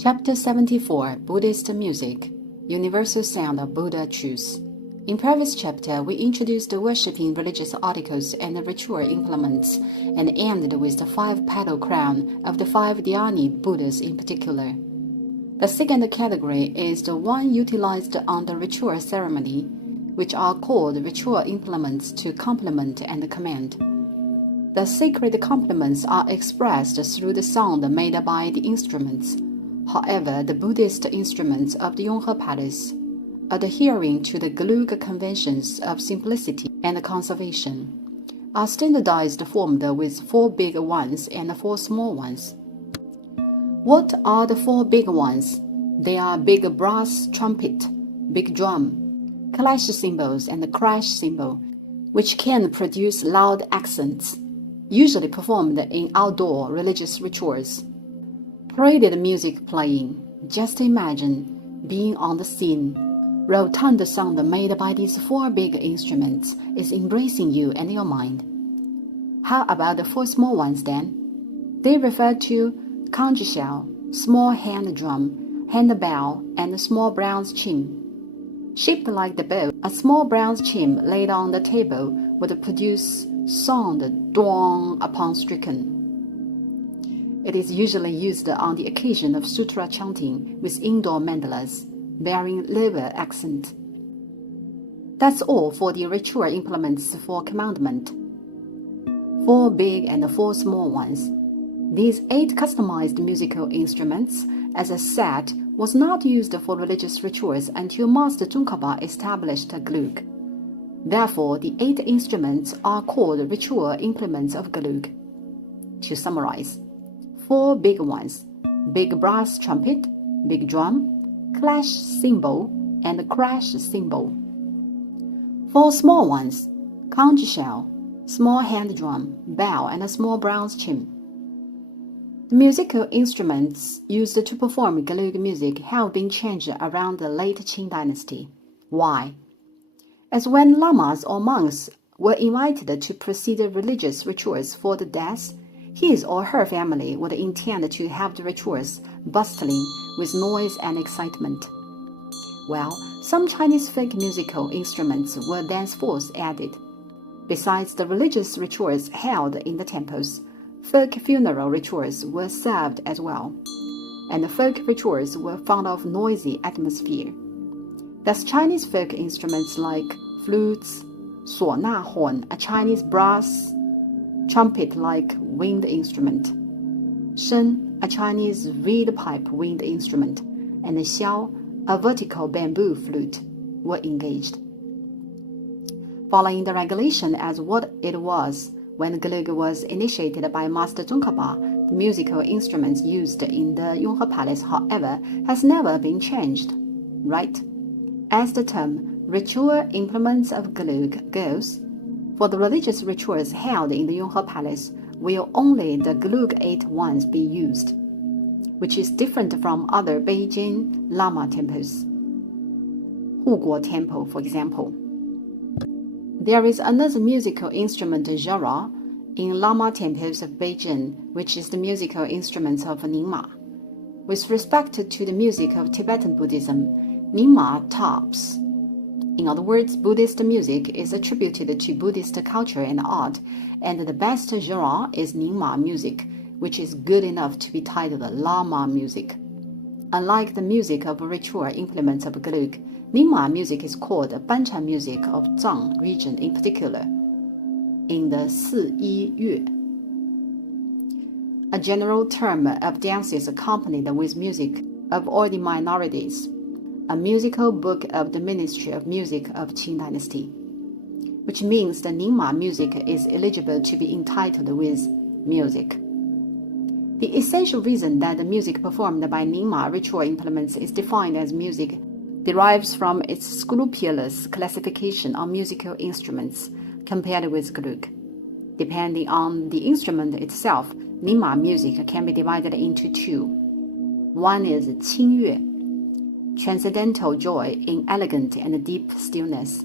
Chapter 74, Buddhist Music, Universal Sound of Buddha Truth. In previous chapter, we introduced the worshipping religious articles and the ritual implements, and ended with the 5-petal crown of the 5 dhyani Buddhas in particular. The second category is the one utilized on the ritual ceremony, which are called ritual implements to complement and command. The sacred complements are expressed through the sound made by the instruments. However, the Buddhist instruments of the Yonghe Palace, adhering to the Gelug conventions of simplicity and conservation, are standardized formed with 4 big ones and 4 small ones. What are the 4 big ones? They are big brass trumpet, big drum, clash cymbals, and crash cymbal, which can produce loud accents, usually performed in outdoor religious rituals. Paraded music playing. Just imagine being on the scene. Rotund sound made by these 4 big instruments is embracing you and your mind. How about the 4 small ones then? They refer to conch shell, small hand drum, hand bell, and small bronze chim. Shaped like the bow, a small bronze chim laid on the table would produce sound dong upon stricken. It is usually used on the occasion of sutra chanting with indoor mandalas, bearing lower accent. That's all for the ritual implements for commandment. 4 big and 4 small ones. These 8 customized musical instruments, as a set, was not used for religious rituals until Master Tsongkhapa established Gelug. Therefore, the 8 instruments are called ritual implements of Gelug. To summarize, 4 big ones: big brass trumpet, big drum, clash cymbal, and crash cymbal. 4 small ones: conch shell, small hand drum, bell, and a small bronze chim. The musical instruments used to perform Gelug music have been changed around the late Qing dynasty. Why? As when lamas or monks were invited to proceed religious rituals for the dead, his or her family would intend to have the rituals bustling with noise and excitement. Well, some Chinese folk musical instruments were thenceforth added. Besides the religious rituals held in the temples, folk funeral rituals were served as well, and the folk rituals were fond of noisy atmosphere. Thus, Chinese folk instruments like flutes, suo na horn, a Chinese brass trumpet-like wind instrument, shen, a Chinese reed pipe wind instrument, and xiao, a vertical bamboo flute, were engaged. Following the regulation as what it was when Gelug was initiated by Master Tsongkhapa, the musical instruments used in the Yonghe Palace, however, has never been changed, right? As the term ritual implements of Gelug goes, for the religious rituals held in the Yonghe Palace, will only the Gelug 8 ones be used, which is different from other Beijing Lama temples. Huguo Temple, for example. There is another musical instrument genre in Lama temples of Beijing, which is the musical instruments of Ningma. With respect to the music of Tibetan Buddhism, Ningma tops. In other words, Buddhist music is attributed to Buddhist culture and art, and the best genre is Ningma music, which is good enough to be titled Lama music. Unlike the music of ritual implements of Gelug, Ningma music is called Banchan music of Zhang region in particular, in the Si Yi Yue, a general term of dances accompanied with music of all the minorities, a musical book of the Ministry of Music of Qing Dynasty, which means the Ningma music is eligible to be entitled with music. The essential reason that the music performed by Ningma ritual implements is defined as music derives from its scrupulous classification on musical instruments compared with Gelug. Depending on the instrument itself, Ningma music can be divided into 2. One is Qingyue, transcendental joy in elegant and deep stillness,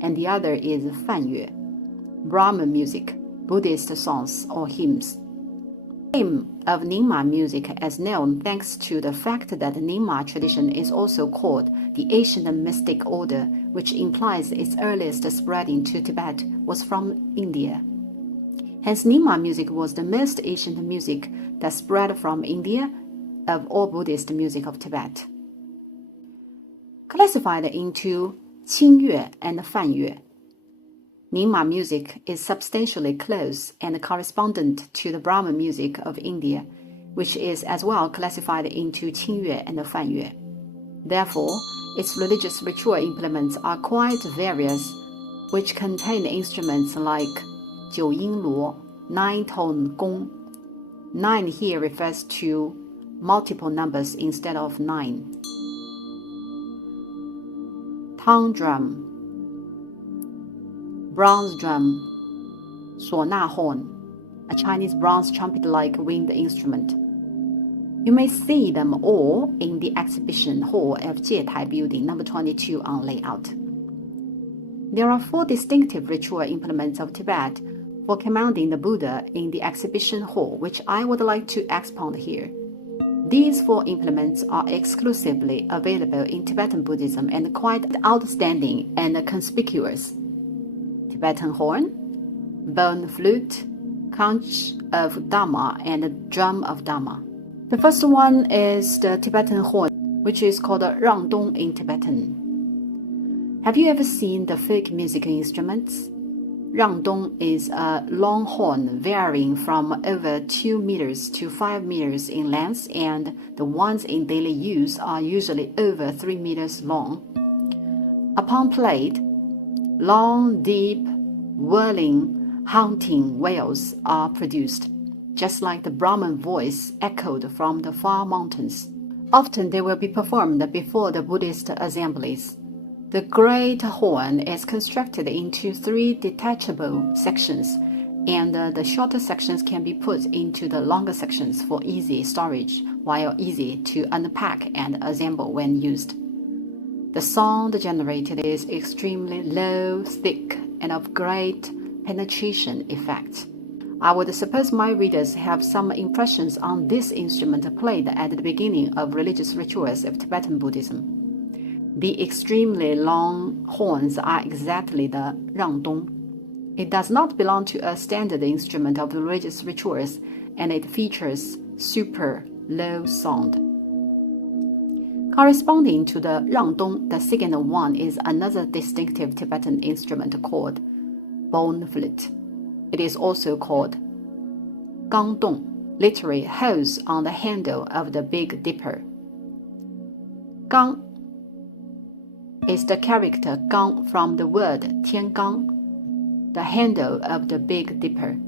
and the other is Fanyue, Brahma music, Buddhist songs or hymns. The name of Nyingma music is known thanks to the fact that the Nyingma tradition is also called the ancient mystic order, which implies its earliest spreading to Tibet was from India. Hence, Nyingma music was the most ancient music that spread from India of all Buddhist music of Tibet. Classified into Qingyue and Fanyue, Nyingma music is substantially close and correspondent to the Brahman music of India, which is as well classified into Qingyue and Fanyue. Therefore, its religious ritual implements are quite various, which contain instruments like 九音锣, 9-tone gong. 9 here refers to multiple numbers instead of 9. Tongue drum, bronze drum, 唢呐 horn, a Chinese bronze trumpet-like wind instrument. You may see them all in the exhibition hall of Jietai Building, number 22 on layout. There are 4 distinctive ritual implements of Tibet for commanding the Buddha in the exhibition hall, which I would like to expound here. These 4 implements are exclusively available in Tibetan Buddhism and quite outstanding and conspicuous. Tibetan horn, bone flute, conch of Dharma, and drum of Dharma. The first one is the Tibetan horn, which is called a rangdong in Tibetan. Have you ever seen the folk music instruments? Rangdong is a long horn varying from over 2 meters to 5 meters in length, and the ones in daily use are usually over 3 meters long. Upon played, long, deep, whirling, haunting wails are produced, just like the Brahman voice echoed from the far mountains. Often they will be performed before the Buddhist assemblies. The great horn is constructed into 3 detachable sections, and the shorter sections can be put into the longer sections for easy storage, while easy to unpack and assemble when used. The sound generated is extremely low, thick, and of great penetration effect. I would suppose my readers have some impressions on this instrument played at the beginning of religious rituals of Tibetan Buddhism. The extremely long horns are exactly the rangdong. It does not belong to a standard instrument of religious rituals, and it features super low sound. Corresponding to the rangdong, the second one is another distinctive Tibetan instrument called bone flute. It is also called gangdong, literally holes on the handle of the Big Dipper. Gang is the character gang from the word tiangang, the handle of the Big Dipper.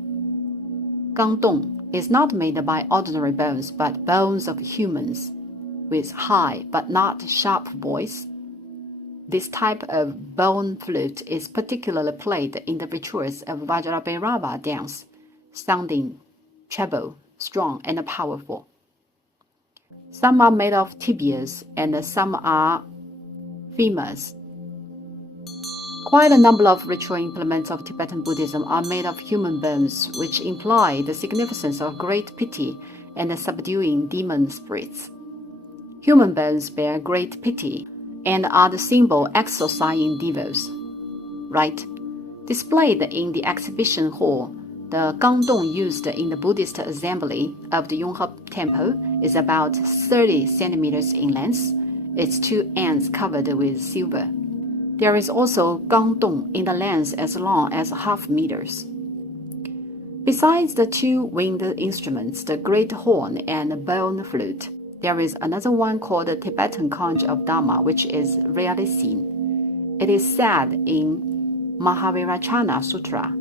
Gangdong is not made by ordinary bones, but bones of humans, with high but not sharp voice. This type of bone flute is particularly played in the rituals of Vajrabhairava dance, sounding treble, strong, and powerful. Some are made of tibias and some are femurs. Quite a number of ritual implements of Tibetan Buddhism are made of human bones, which imply the significance of great pity and subduing demon spirits. Human bones bear great pity and are the symbol exorcising devils. Right? Displayed in the exhibition hall, the gangdong used in the Buddhist assembly of the Yonghe temple is about 30 centimeters in length, its 2 ends covered with silver. There is also gangdong in the length as long as half meters. Besides the 2 winged instruments, the great horn and bone flute, there is another one called the Tibetan conch of Dharma, which is rarely seen. It is said in Mahavirachana Sutra,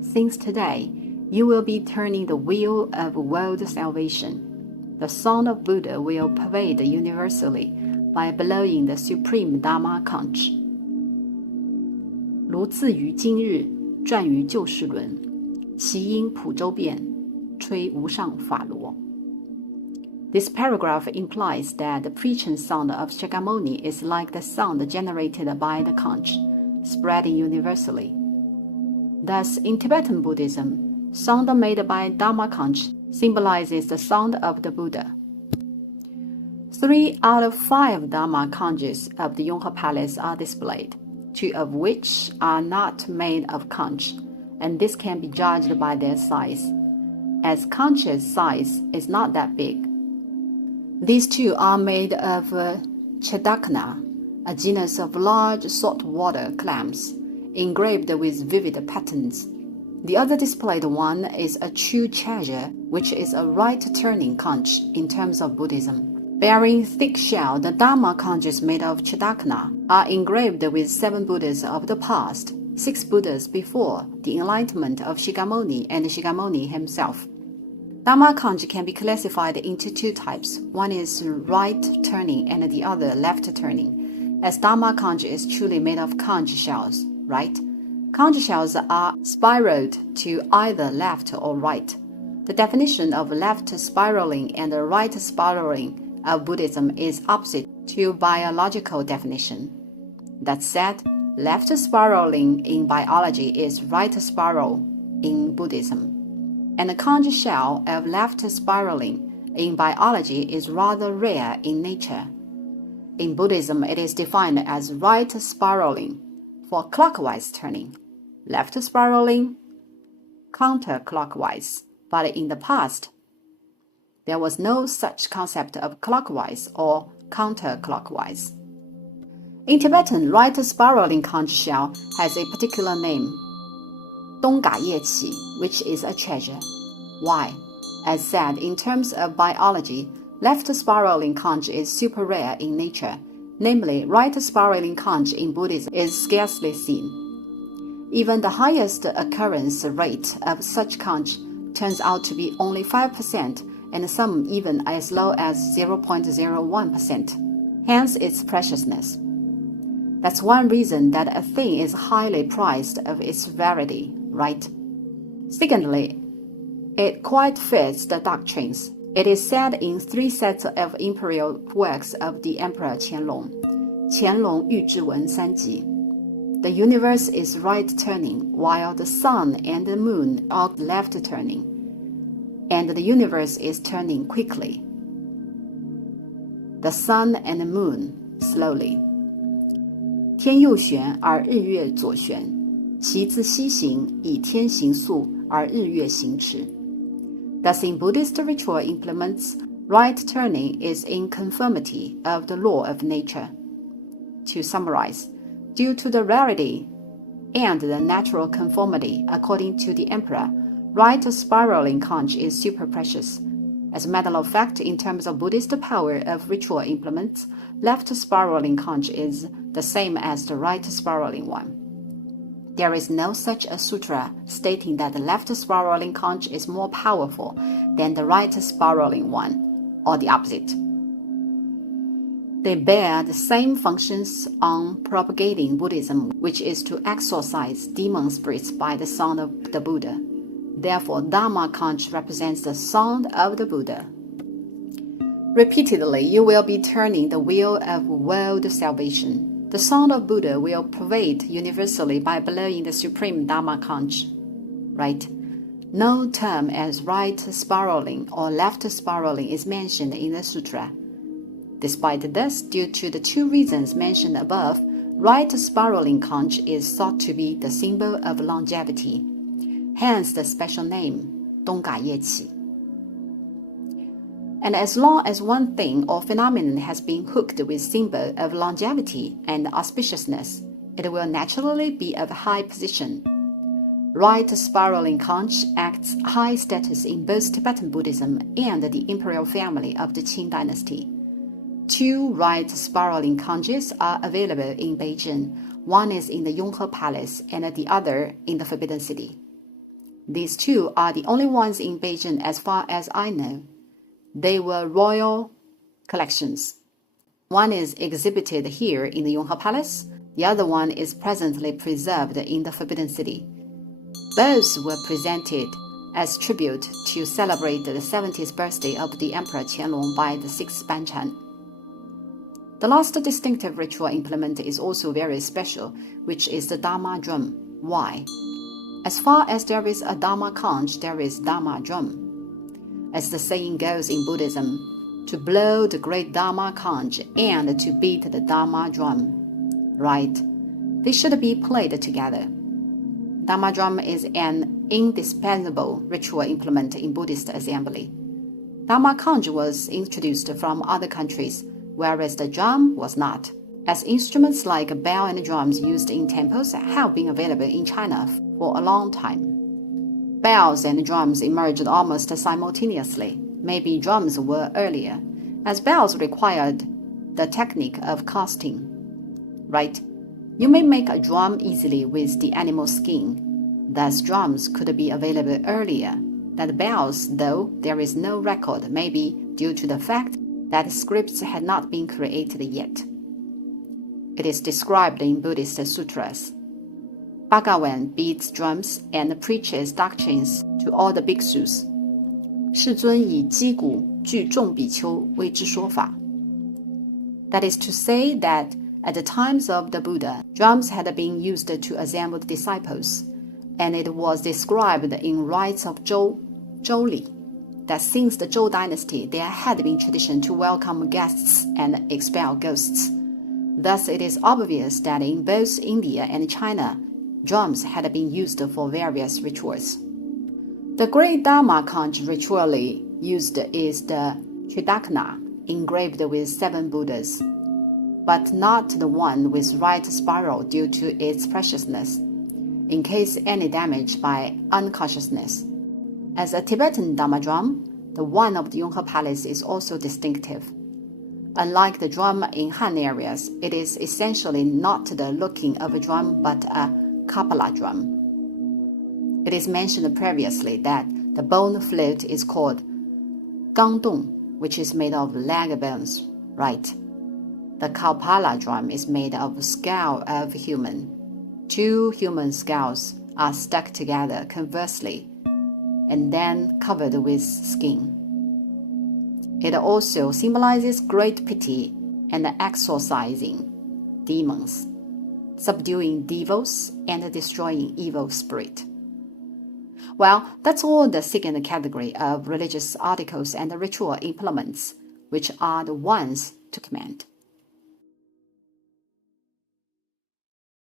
"Since today, you will be turning the wheel of world salvation. The Son of Buddha will pervade universally by blowing the supreme Dharma conch. 如自于今日，转于旧世轮，其音普周遍，吹无上法螺." This paragraph implies that the preaching sound of Shakyamuni is like the sound generated by the conch, spreading universally. Thus, in Tibetan Buddhism, Sound made by Dharma conch symbolizes the sound of the Buddha. 3 out of 5 Dharma conches of the Yonghe Palace are displayed, 2 of which are not made of conch, and this can be judged by their size, as conch's size is not that big. These 2 are made of Chedakna, a genus of large saltwater clams, engraved with vivid patterns. The other displayed one is a true treasure, which is a right-turning conch in terms of Buddhism. Bearing thick shell, the Dharma conches made of Chedakna are engraved with 7 Buddhas of the past, 6 Buddhas before the enlightenment of Shakyamuni and Shakyamuni himself. Dharma conch can be classified into 2 types. One is right-turning and the other left-turning, as Dharma conch is truly made of conch shells, right? Conch shells are spiraled to either left or right. The definition of left spiraling and right spiraling of Buddhism is opposite to biological definition. That said, left spiraling in biology is right spiral in Buddhism, and the conch shell of left spiraling in biology is rather rare in nature. In Buddhism, it is defined as right spiraling for clockwise turning, left spiraling counterclockwise, but in the past, there was no such concept of clockwise or counterclockwise. In Tibetan, right spiraling conch shell has a particular name, Dongga Yeqi, which is a treasure. Why? As said, in terms of biology, left spiraling conch is super rare in nature. Namely, right spiraling conch in Buddhism is scarcely seen. Even the highest occurrence rate of such conch turns out to be only 5%, and some even as low as 0.01%, hence its preciousness. That's one reason that a thing is highly prized of its rarity, right? Secondly, it quite fits the doctrines. It is said in 3 sets of imperial works of the Emperor Qianlong, Qianlong Yu Zhi Wen Sanji. The universe is right-turning, while the sun and the moon are left-turning, and the universe is turning quickly. The sun and the moon slowly. 天右旋而日月左旋，其自西行以天行速而日月行迟。Thus, in Buddhist ritual implements, right turning is in conformity of the law of nature. To summarize, due to the rarity and the natural conformity according to the emperor, right spiraling conch is super precious. As a matter of fact, in terms of Buddhist power of ritual implements, left spiraling conch is the same as the right spiraling one. There is no such a sutra stating that the left spiraling conch is more powerful than the right spiraling one, or the opposite. They bear the same functions on propagating Buddhism, which is to exorcise demon spirits by the sound of the Buddha. Therefore, Dharma conch represents the sound of the Buddha. Repeatedly, you will be turning the wheel of world salvation. The sound of Buddha will pervade universally by blowing the supreme Dharma conch. Right? No term as right spiraling or left spiraling is mentioned in the sutra. Despite this, due to the 2 reasons mentioned above, right spiraling conch is thought to be the symbol of longevity. Hence the special name, Dongga Yeqi. And as long as one thing or phenomenon has been hooked with symbol of longevity and auspiciousness, it will naturally be of high position. Right spiraling conch acts high status in both Tibetan Buddhism and the imperial family of the Qing dynasty. 2 right spiraling conches are available in Beijing. One is in the Yonghe Palace and the other in the Forbidden City. These 2 are the only ones in Beijing as far as I know. They were royal collections. One is exhibited here in the Yonghe Palace. The other one is presently preserved in the Forbidden City. Both were presented as tribute to celebrate the 70th birthday of the Emperor Qianlong by the 6th Banchan. The last distinctive ritual implement is also very special, which is the Dharma drum. Why? As far as there is a Dharma conch, there is Dharma drum. As the saying goes in Buddhism, to blow the great Dharma conch and to beat the Dharma drum. Right? They should be played together. Dharma drum is an indispensable ritual implement in Buddhist assembly. Dharma conch was introduced from other countries, whereas the drum was not, as instruments like bell and drums used in temples have been available in China for a long time. Bells and drums emerged almost simultaneously. Maybe drums were earlier, as bells required the technique of casting. Right? You may make a drum easily with the animal skin. Thus, drums could be available earlier than bells, though there is no record, maybe due to the fact that scripts had not been created yet. It is described in Buddhist sutras. Bhagawan beats drums and preaches doctrines to all the bhikshus. 世尊以击鼓聚众比丘为之说法. That is to say that at the times of the Buddha, drums had been used to assemble the disciples, and it was described in rites of Zhou that since the Zhou dynasty there had been tradition to welcome guests and expel ghosts. Thus it is obvious that in both India and China, drums had been used for various rituals. The great Dharma conch ritually used is the Tridakna, engraved with 7 Buddhas, but not the one with right spiral due to its preciousness, in case any damage by unconsciousness. As a Tibetan Dharma drum, the one of the Yonghe Palace is also distinctive. Unlike the drum in Han areas, it is essentially not the looking of a drum but a kapala drum. It is mentioned previously that the bone flute is called gangdong, which is made of leg bones, right? The kapala drum is made of skull of human. 2 human skulls are stuck together conversely and then covered with skin. It also symbolizes great pity and exorcising demons, subduing devils, and destroying evil spirit. Well, that's all the second category of religious articles and ritual implements, which are the ones to command.